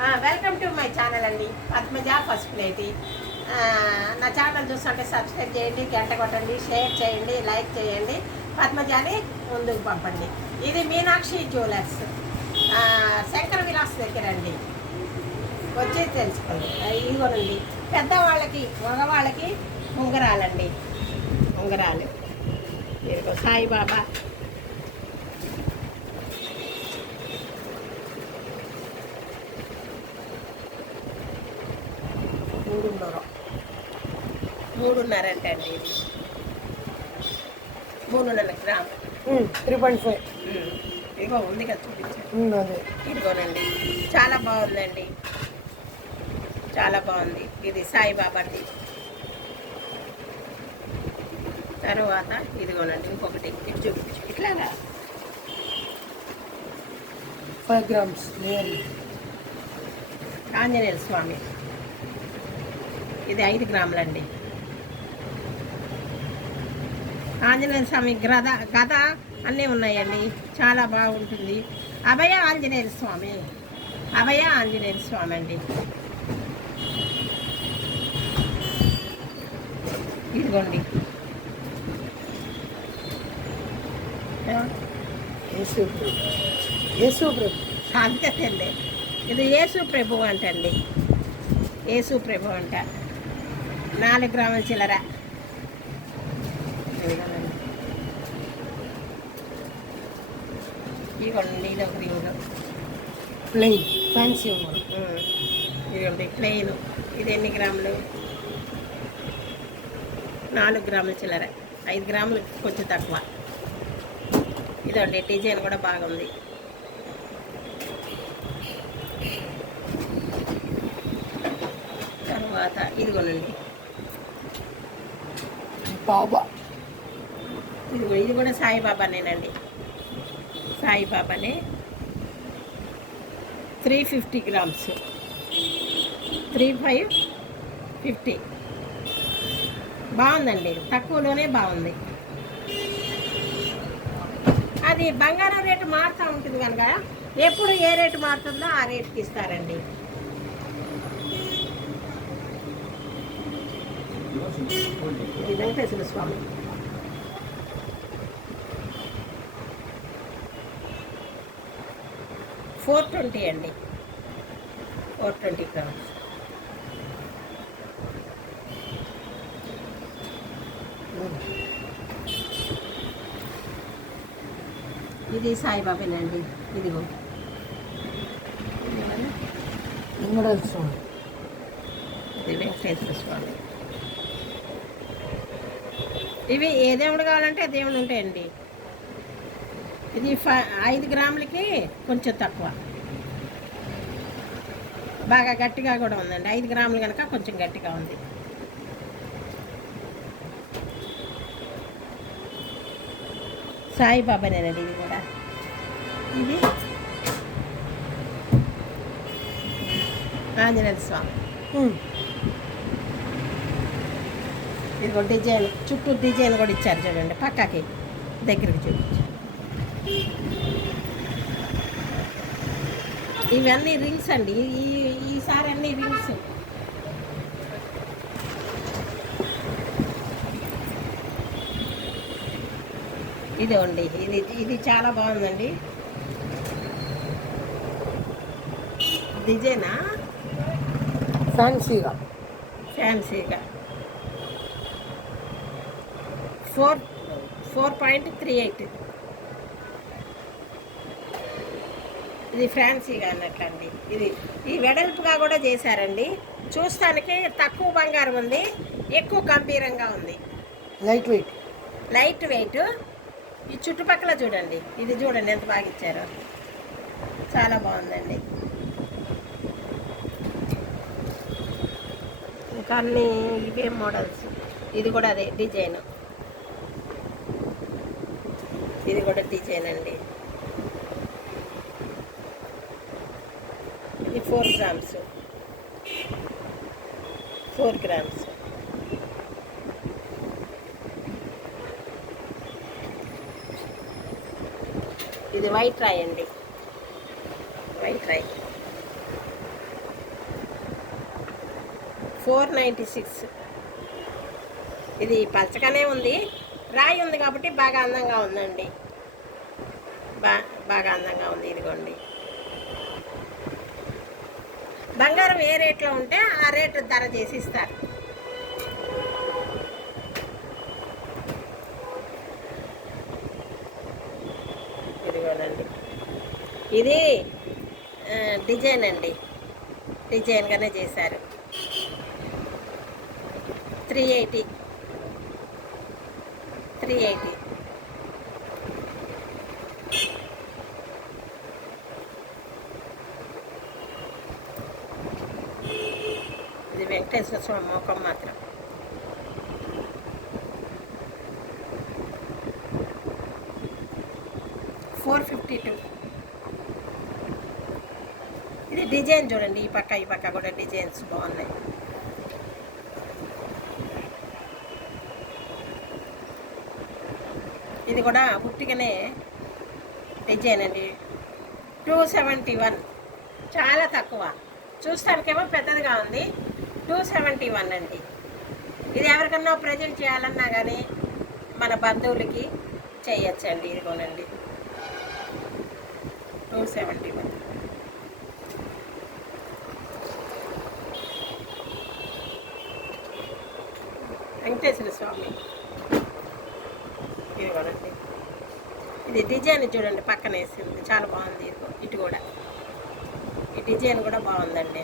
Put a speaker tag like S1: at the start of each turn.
S1: Welcome to my channel అండి. Padmaja first ప్లేటి నా channel చూస్తుంటే సబ్స్క్రైబ్ చేయండి గంట కొట్టండి షేర్ చేయండి లైక్ చేయండి. పద్మజాని ముందుకు పంపండి. ఇది మీనాక్షి జ్యువెలర్స్ శంకర విలాస్ దగ్గర అండి. వచ్చి తెలుసుకోండి. ఆ, ఇదిగోనండి. పెద్దవాళ్ళకి మగవాళ్ళకి ఉంగరాలండి. ఉంగరాలు. ఇదిగో సాయిబాబా. మూడున్నర అంటే అండి ఇది. మూడున్నర గ్రాము.
S2: Three point five.
S1: ఇదిగో ఉంది కదా చూపించాను
S2: అదే.
S1: ఇదిగోనండి. చాలా బాగుందండి. చాలా బాగుంది. ఇది సాయిబాబాది. తర్వాత ఇదిగోనండి ఇంకొకటి చూపించు. ఇట్లాగా.
S2: Five grams
S1: Anjaneya Swami. ఇది ఐదు గ్రాములండి. ఆంజనేయ స్వామి గ్రద గద అన్నీ ఉన్నాయండి. చాలా బాగుంటుంది. అభయ ఆంజనేయ స్వామి. అభయ ఆంజనేయ స్వామి అండి. ఇదిగోండి.
S2: యేసు యేసు ప్రభు
S1: అంతేండి ఇది యేసు ప్రభు అంటండి. యేసు ప్రభు అంట. నాలుగు గ్రాముల చిల్లర. ఇదిగోనండి. ఇదిగోండి ఇది ఒక రింగు
S2: ప్లెయిన్ ఫ్యాన్సీ
S1: ఉమ్. ఇదిగోండి ప్లెయిన్ ఇది ఎన్ని గ్రాములు? నాలుగు గ్రాముల చిల్లర. ఐదు గ్రాములు కొంచెం తక్కువ. ఇదండి డిజైన్ కూడా బాగుంది తర్వాత ఇదిగోనండి.
S2: బాబా.
S1: ఇదిగో ఇది కూడా సాయిబాబానేనండి. సాయిబాబానే. Three fifty grams. Three five fifty. బాగుందండి తక్కువలోనే బాగుంది. అది బంగారం రేటు మారుతూ ఉంటుంది కనుక ఎప్పుడు ఏ రేటు మారుతుందో ఆ రేటుకి ఇస్తారండి. ఇది వెంకటేశ్వర స్వామి. ఫోర్ ట్వంటీ అండి. ఫోర్ ట్వంటీ గ్రామ్స్ ఇది సాయిబాబానండి. ఇదిగో.
S2: వెంకటేశ్వర స్వామి
S1: ఇది వెంకటేశ్వర స్వామి. ఇవి ఏ దేవుడు కావాలంటే దేవుడు ఉంటాయండి. ఇది ఫ ఐదు గ్రాములకి కొంచెం తక్కువ. బాగా గట్టిగా కూడా ఉందండి. ఐదు గ్రాములు కనుక కొంచెం గట్టిగా ఉంది. సాయిబాబానేనండి ఇది కూడా. ఇది ఆంజనేయ స్వామి. ఇది డిజైన్ చుట్టూ డిజైన్ కూడా ఇచ్చారు చూడండి పక్కకి దగ్గరికి చూపించారు ఇవన్నీ రింగ్స్ అండి. ఈ ఈసారి అన్ని రింగ్స్ ఇదిగోండి ఇది ఇది చాలా బాగుందండి. డిజైనా?
S2: ఫ్యాన్సీగా
S1: ఫ్యాన్సీగా four four point three eight ఇది ఫ్యాన్సీగా అన్నట్లండి ఇది ఈ వెడల్పుగా కూడా చేశారండి. చూస్తానికి తక్కువ బంగారం ఉంది ఎక్కువ గంభీరంగా ఉంది.
S2: లైట్ వెయిట్
S1: లైట్ వెయిట్ ఈ చుట్టుపక్కల చూడండి. ఇది చూడండి ఎంత బాగా ఇచ్చారో. చాలా బాగుందండి. ఇంకా అన్ని ఇవే మోడల్స్. ఇది కూడా అదే డిజైన్. ఇది కూడా డిజైన్ అండి. ఇది ఫోర్ గ్రామ్స్. Four grams. ఇది వైట్ రాయ్ అండి. White Roy. Four ninety six. ఇది పలచగానే ఉంది. రాయి ఉంది కాబట్టి బాగా అందంగా ఉందండి. బా బాగా అందంగా ఉంది ఇదిగోండి. బంగారం ఏ రేట్లో ఉంటే ఆ రేట్ ధర చేసి ఇస్తారు ఇదిగోనండి. ఇది డిజైన్ అండి. డిజైన్గానే చేశారు. Three eighty. త్రీ ఎయిటీ ఇది వెంకటేశ్వర స్వామి మోకం మాత్రం. ఫోర్ ఫిఫ్టీ టూ ఇది డిజైన్ చూడండి ఈ పక్క ఈ పక్క కూడా డిజైన్స్ బాగున్నాయి. ఇది కూడా పుట్టిగానే డిజైన్ అండి. టూ సెవెంటీ వన్ చాలా తక్కువ. చూస్తానికేమో పెద్దదిగా ఉంది. టూ సెవెంటీ వన్ అండి. ఇది ఎవరికన్నా ప్రజెంట్ చేయాలన్నా కానీ మన బంధువులకి చేయొచ్చండి ఇది కొనండి two seventy one. Venkateswara Swami. ఇది కొనండి ఇది డిజైన్ చూడండి పక్కన వేసింది చాలా బాగుంది. ఇదిగో ఇటు కూడా. ఈ డిజైన్ కూడా బాగుందండి.